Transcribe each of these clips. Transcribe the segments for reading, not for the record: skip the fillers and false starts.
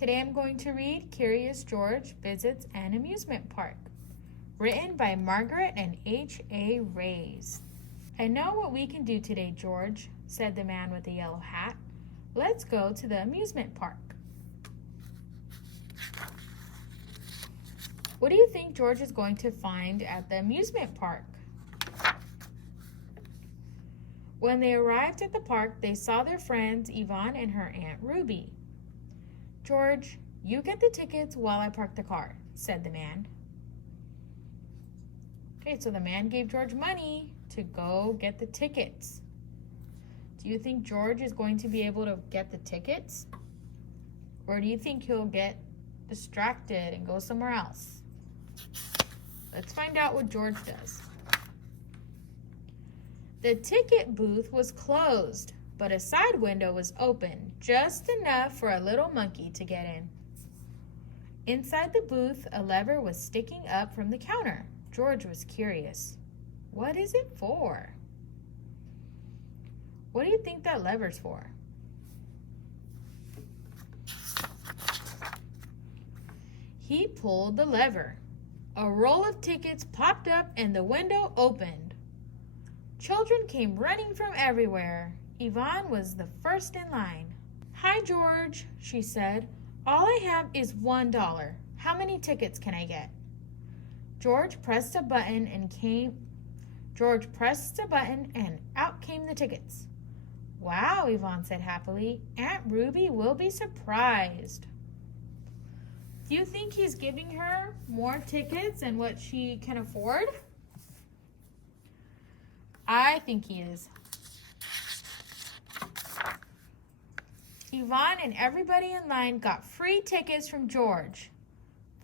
Today I'm going to read Curious George Visits an Amusement Park, written by Margaret and H.A. Rays. I know what we can do today, George, said the man with the yellow hat. Let's go to the amusement park. What do you think George is going to find at the amusement park? When they arrived at the park, they saw their friends Yvonne and her Aunt Ruby. George, you get the tickets while I park the car, said the man. Okay, so the man gave George money to go get the tickets. Do you think George is going to be able to get the tickets? Or do you think he'll get distracted and go somewhere else? Let's find out what George does. The ticket booth was closed, but a side window was open, just enough for a little monkey to get in. Inside the booth, a lever was sticking up from the counter. George was curious. What is it for? What do you think that lever's for? He pulled the lever. A roll of tickets popped up and the window opened. Children came running from everywhere. Yvonne was the first in line. Hi, George, she said. All I have is $1. How many tickets can I get? George pressed a button and out came the tickets. Wow, Yvonne said happily. Aunt Ruby will be surprised. Do you think he's giving her more tickets than what she can afford? I think he is. Yvonne and everybody in line got free tickets from George.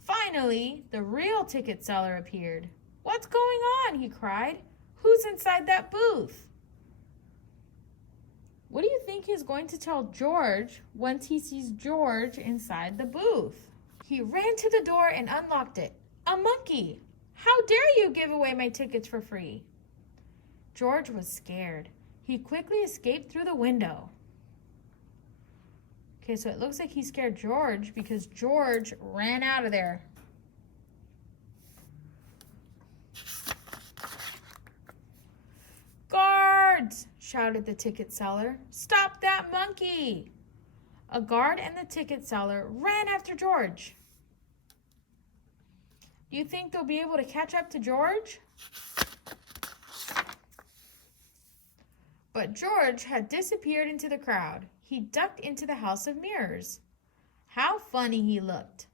Finally, the real ticket seller appeared. What's going on? He cried. Who's inside that booth? What do you think he's going to tell George once he sees George inside the booth? He ran to the door and unlocked it. A monkey! How dare you give away my tickets for free? George was scared. He quickly escaped through the window. Okay, so it looks like he scared George because George ran out of there. Guards! Shouted the ticket seller. Stop that monkey! A guard and the ticket seller ran after George. Do you think they'll be able to catch up to George? But George had disappeared into the crowd. He ducked into the house of mirrors. How funny he looked.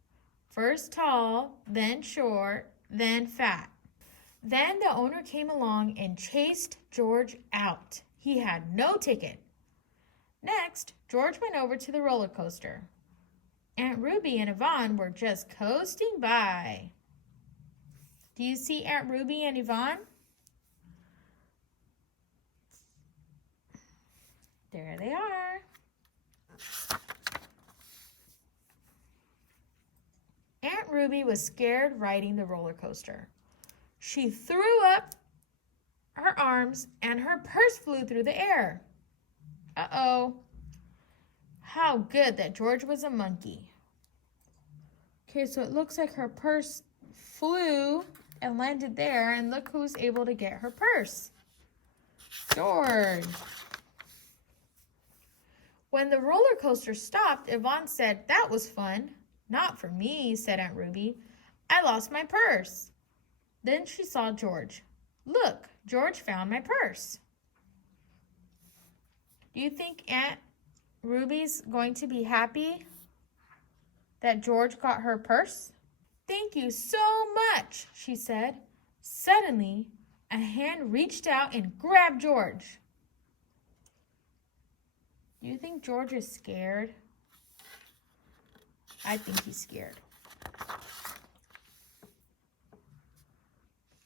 First tall, then short, then fat. Then the owner came along and chased George out. He had no ticket. Next, George went over to the roller coaster. Aunt Ruby and Yvonne were just coasting by. Do you see Aunt Ruby and Yvonne? There they are. Aunt Ruby was scared riding the roller coaster. She threw up her arms and her purse flew through the air. Uh-oh. How good that George was a monkey. Okay, so it looks like her purse flew and landed there, and look who's able to get her purse. George. When the roller coaster stopped, Yvonne said, "That was fun." "Not for me," said Aunt Ruby. "I lost my purse." Then she saw George. "Look, George found my purse." Do you think Aunt Ruby's going to be happy that George got her purse? "Thank you so much," she said. Suddenly, a hand reached out and grabbed George. Do you think George is scared? I think he's scared.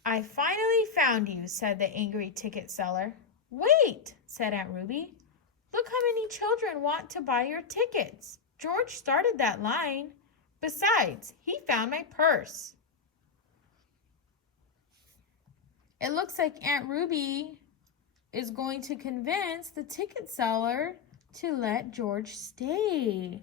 "I finally found you," said the angry ticket seller. "Wait," said Aunt Ruby. "Look how many children want to buy your tickets. George started that line. Besides, he found my purse." It looks like Aunt Ruby is going to convince the ticket seller to let George stay.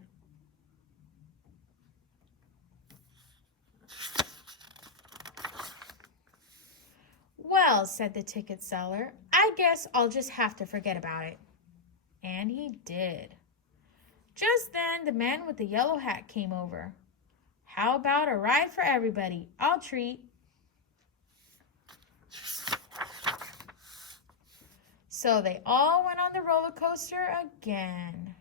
Well, said the ticket seller, I guess I'll just have to forget about it. And he did. Just then, the man with the yellow hat came over. How about a ride for everybody? I'll treat. So they all went on the roller coaster again.